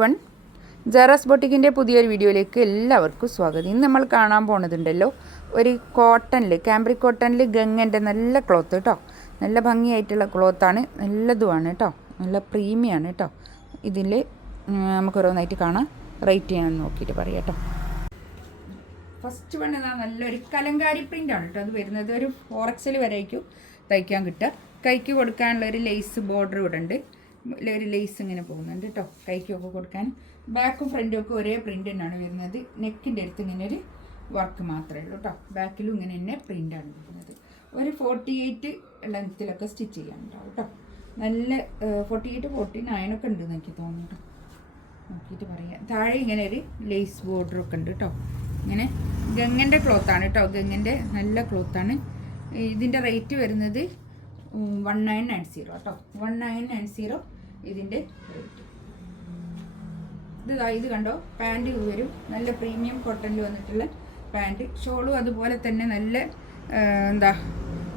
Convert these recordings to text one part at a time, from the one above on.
One ജാറാസ് ബൊട്ടിക്കിൻ്റെ പുതിയൊരു വീഡിയോയിലേക്ക് എല്ലാവർക്കും സ്വാഗതം. ഇന്ന് നമ്മൾ കാണാൻ പോണതുണ്ടല്ലോ ഒരു കോട്ടണിൽ ക്യാമ്പ്രിക് കോട്ടണിൽ ഗംഗൻ്റെ നല്ല ക്ലോത്ത് കേട്ടോ. നല്ല ഭംഗിയായിട്ടുള്ള ക്ലോത്താണ്, നല്ലതുമാണ് കേട്ടോ, നല്ല പ്രീമിയാണ് കേട്ടോ. ഇതിൽ നമുക്ക് ഓരോന്നായിട്ട് കാണാം. റേറ്റ് ഞാൻ നോക്കിയിട്ട് പറയാം കേട്ടോ. ഫസ്റ്റ് വൺ ഇതാ നല്ലൊരു കലങ്കാരി പ്രിൻ്റാണ് കേട്ടോ. അത് വരുന്നത് ഒരു 4XL വരേക്കും തയ്ക്കാൻ കിട്ടുക. കൈക്ക് കൊടുക്കാനുള്ള ഒരു ലേസ് ബോർഡർ ഇവിടെ ഉണ്ട്. ഒരു ലേസ് ഇങ്ങനെ പോകുന്നുണ്ട് കേട്ടോ. കൈക്കൊക്കെ കൊടുക്കാൻ ബാക്കും ഫ്രണ്ടും ഒക്കെ ഒരേ പ്രിൻ്റ് തന്നെയാണ് വരുന്നത്. നെക്കിൻ്റെ അടുത്ത് ഇങ്ങനെ ഒരു വർക്ക് മാത്രമേ ഉള്ളൂ കേട്ടോ. ബാക്കിലും ഇങ്ങനെ തന്നെ പ്രിൻ്റാണ് വരുന്നത്. ഒരു 48 ലെങ്ത്തിലൊക്കെ സ്റ്റിച്ച് ചെയ്യാനുണ്ടാവും കേട്ടോ. നല്ല 48, 49 ഒക്കെ ഉണ്ടെന്ന് എനിക്ക് തോന്നുന്നു കേട്ടോ. നോക്കിയിട്ട് പറയാം. താഴെ ഇങ്ങനെ ഒരു ലേസ് ബോർഡറൊക്കെ ഉണ്ട് കേട്ടോ. ഇങ്ങനെ ഗംഗൻ്റെ ക്ലോത്താണ് കേട്ടോ. ഗംഗൻ്റെ നല്ല ക്ലോത്താണ്. ഇതിൻ്റെ റേറ്റ് വരുന്നത് 1990 കേട്ടോ. 1990 ഇതിൻ്റെ റേറ്റ്. ഇത് കണ്ടോ, പാൻറ്റ് വരും. നല്ല പ്രീമിയം കോട്ടണിൽ വന്നിട്ടുള്ള പാൻറ്റ്. ഷോളും അതുപോലെ തന്നെ നല്ല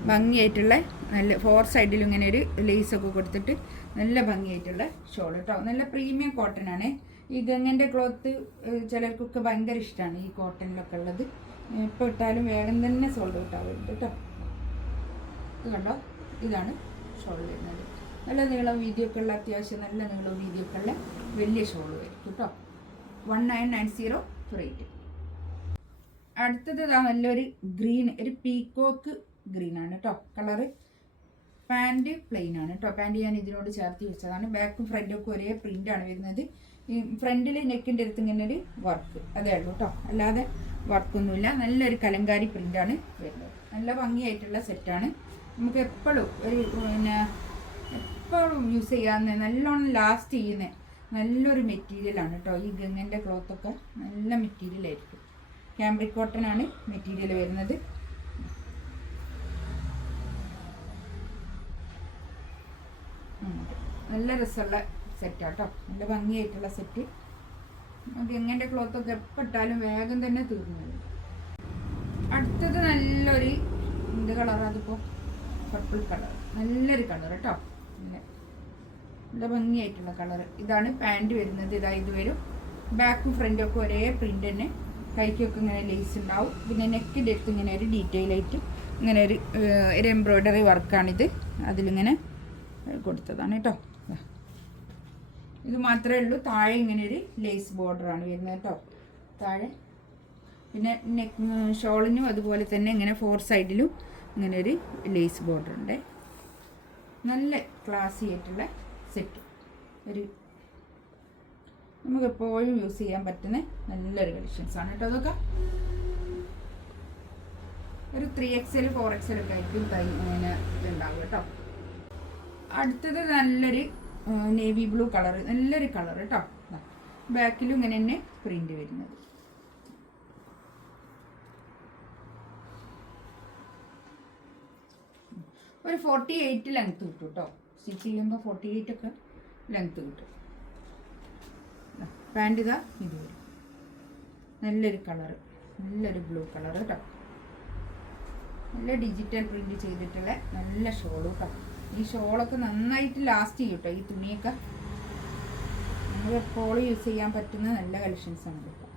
ഭംഗിയായിട്ടുള്ള നല്ല 4 സൈഡിലും ഇങ്ങനെ ഒരു ലേസൊക്കെ കൊടുത്തിട്ട് നല്ല ഭംഗിയായിട്ടുള്ള ഷോൾ കേട്ടോ. നല്ല പ്രീമിയം കോട്ടനാണ്. ഈ ഗംഗൻ്റെ ക്ലോത്ത് ചിലർക്കൊക്കെ ഭയങ്കര ഇഷ്ടമാണ്. ഈ കോട്ടണിലൊക്കെ ഉള്ളത് ഇപ്പോൾ ഇട്ടാലും വേഗം തന്നെ സോൾഡ് ഔട്ട് ആവുന്നുണ്ട് കേട്ടോ. ഇത് കണ്ടോ, ഇതാണ് ഷോൾ വരുന്നത്. നല്ല നീളം വീതിയൊക്കെ ഉള്ള, അത്യാവശ്യം നല്ല നീളം വീതിയൊക്കെ ഉള്ള വലിയ ഷോൾ വരും കേട്ടോ. 1990 റേറ്റ്. അടുത്തത് നല്ലൊരു ഗ്രീൻ, ഒരു പീക്കോക്ക് ഗ്രീനാണ് കേട്ടോ കളറ്. പാൻറ്റ് പ്ലെയിൻ ആണ് കേട്ടോ. പാൻറ്റ് ഞാൻ ഇതിനോട് ചേർത്ത് വെച്ചതാണ്. ബാക്കും ഫ്രണ്ടും ഒക്കെ ഒരേ പ്രിൻ്റാണ് വരുന്നത്. ഈ ഫ്രണ്ടിൽ നെക്കിൻ്റെ അടുത്ത് ഇങ്ങനെ ഒരു വർക്ക് അതേ ഉള്ളൂ കേട്ടോ, അല്ലാതെ വർക്കൊന്നുമില്ല. നല്ലൊരു കലങ്കാരി പ്രിൻ്റാണ് വരുന്നത്. നല്ല ഭംഗിയായിട്ടുള്ള സെറ്റാണ്. നമുക്ക് എപ്പോഴും എപ്പോഴും യൂസ് ചെയ്യാവുന്ന, നല്ലോണം ലാസ്റ്റ് ചെയ്യുന്ന നല്ലൊരു മെറ്റീരിയലാണ് കേട്ടോ. ഈ ഗംഗൻ്റെ ക്ലോത്തൊക്കെ നല്ല മെറ്റീരിയലായിരിക്കും. ക്യാമ്പ്രിക് കോട്ടൺ ആണ് മെറ്റീരിയൽ വരുന്നത്. നല്ല രസമുള്ള സെറ്റാട്ടോ, നല്ല ഭംഗിയായിട്ടുള്ള സെറ്റ്. ഗംഗൻ്റെ ക്ലോത്തൊക്കെ എപ്പോൾ ഇട്ടാലും വേഗം തന്നെ തീർന്നു വരും. അടുത്തത് നല്ലൊരു എന്ത് കളറാണ് അതിപ്പോൾ, പർപ്പിൾ കളർ. നല്ലൊരു കളർ കേട്ടോ, നല്ല ഭംഗിയായിട്ടുള്ള കളർ. ഇതാണ് പാൻറ്റ് വരുന്നത്. ഇത് വരും. ബാക്കും ഫ്രണ്ടും ഒക്കെ ഒരേ പ്രിൻ്റ് തന്നെ. കൈക്കൊക്കെ ഇങ്ങനെ ലേസ് ഉണ്ടാവും. പിന്നെ നെക്കിൻ്റെ അടുത്ത് ഇങ്ങനെ ഒരു ഡീറ്റെയിൽ ആയിട്ട് ഇങ്ങനെ ഒരു എംബ്രോയ്ഡറി വർക്കാണിത്. അതിലിങ്ങനെ കൊടുത്തതാണ് കേട്ടോ. ഇത് മാത്രമേ ഉള്ളൂ. താഴെ ഇങ്ങനെ ഒരു ലേസ് ബോർഡറാണ് വരുന്നത് കേട്ടോ താഴെ. പിന്നെ ഷോളിനും അതുപോലെ തന്നെ ഇങ്ങനെ 4 സൈഡിലും ഇങ്ങനെ ഒരു ലേസ് ബോർഡർ ഉണ്ട്. നല്ല ക്ലാസി ആയിട്ടുള്ള സെറ്റ്. ഒരു നമുക്ക് എപ്പോഴും യൂസ് ചെയ്യാൻ പറ്റുന്ന നല്ലൊരു കളക്ഷൻസാണ് കേട്ടോ. അതൊക്കെ ഒരു 3XL 4XL ഒക്കെ ആയിരിക്കും ഇതുണ്ടാവുക കേട്ടോ. അടുത്തത് നല്ലൊരു നേവി ബ്ലൂ കളർ, നല്ലൊരു കളർ കേട്ടോ. ബാക്കിലും ഇങ്ങനെ തന്നെ പ്രിൻ്റ് വരുന്നത്. ഒരു 48 ലെങ്ത്ത് കിട്ടും കേട്ടോ. സ്റ്റിച്ച് ചെയ്യുമ്പോൾ 48 ഒക്കെ ലെങ്ത്ത് കിട്ടും. പാൻറ്റ് ഇത് വരും. നല്ലൊരു കളറ്, നല്ലൊരു ബ്ലൂ കളർ കേട്ടോ. നല്ല ഡിജിറ്റൽ പ്രിൻ്റ് ചെയ്തിട്ടുള്ള നല്ല ഷോളും കേട്ടോ. ഈ ഷോളൊക്കെ നന്നായിട്ട് ലാസ്റ്റ് ചെയ്യും കേട്ടോ. ഈ തുണിയൊക്കെ നമുക്ക് എപ്പോഴും യൂസ് ചെയ്യാൻ പറ്റുന്ന നല്ല കളക്ഷൻസാണ് കേട്ടോ.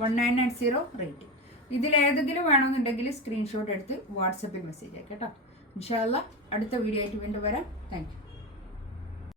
1990 റേറ്റ്. ഇതിലേതെങ്കിലും വേണമെന്നുണ്ടെങ്കിൽ സ്ക്രീൻഷോട്ട് എടുത്ത് വാട്സപ്പിൽ മെസ്സേജ് അയക്കാം കേട്ടോ. ഇൻഷാ അല്ലാഹ് അടുത്ത വീഡിയോ ആയിട്ട് വീണ്ടും വരാം. Thank you.